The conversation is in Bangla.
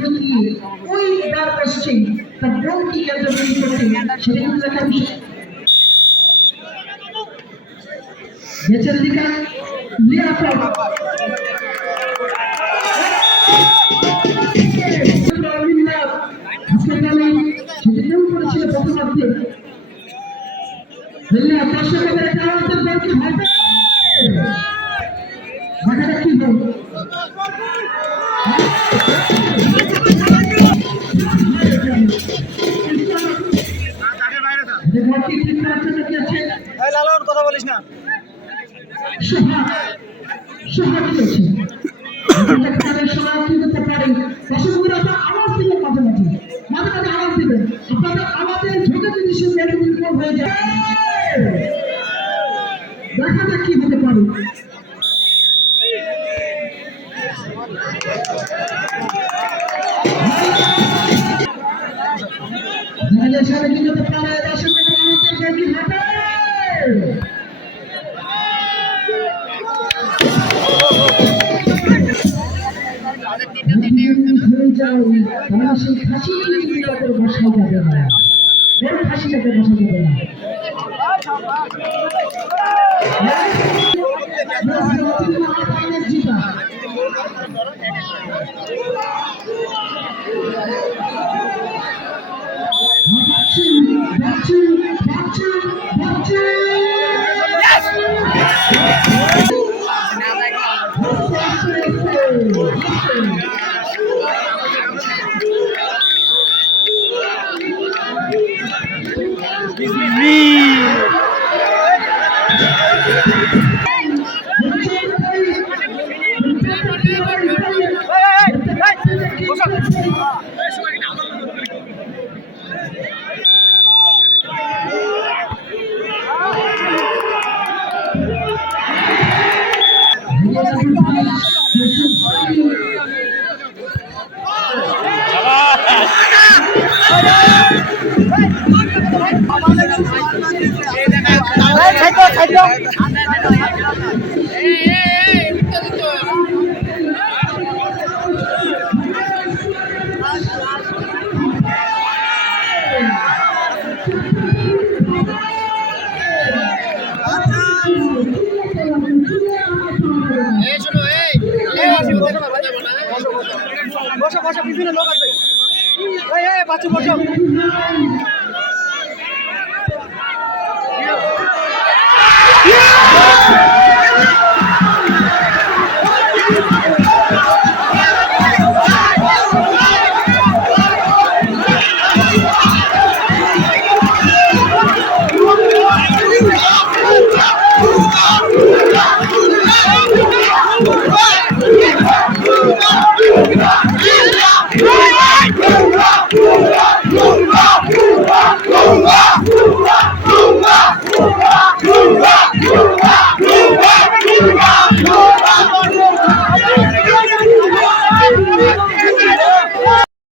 ঢুকিয়ে ওই দ্বার আসছে তার বোনকে কেন্দ্র করতে সেটা কিন্তু দেখা বিষয় বেচার দিকে হাসপাতালে সেটাও করেছিল প্রথমার্ধে দর্শকদের একটা আমাদের দলকে হবে বাধাটা কি হবে কথা বলিস না আওয়াজ দিবেন মাঝে মাঝে মাঝে মাঝে আওয়াজ দিবেন আপনাদের আমাদের ঝোঁকে যদি হয়ে যায় দেখা যাক কি হতে পারে সামনে কি হতে পারে দর্শকের আমাদের কি হবে বসো বসো বিভিন্ন লোক আছে এই বাচ্চা বসো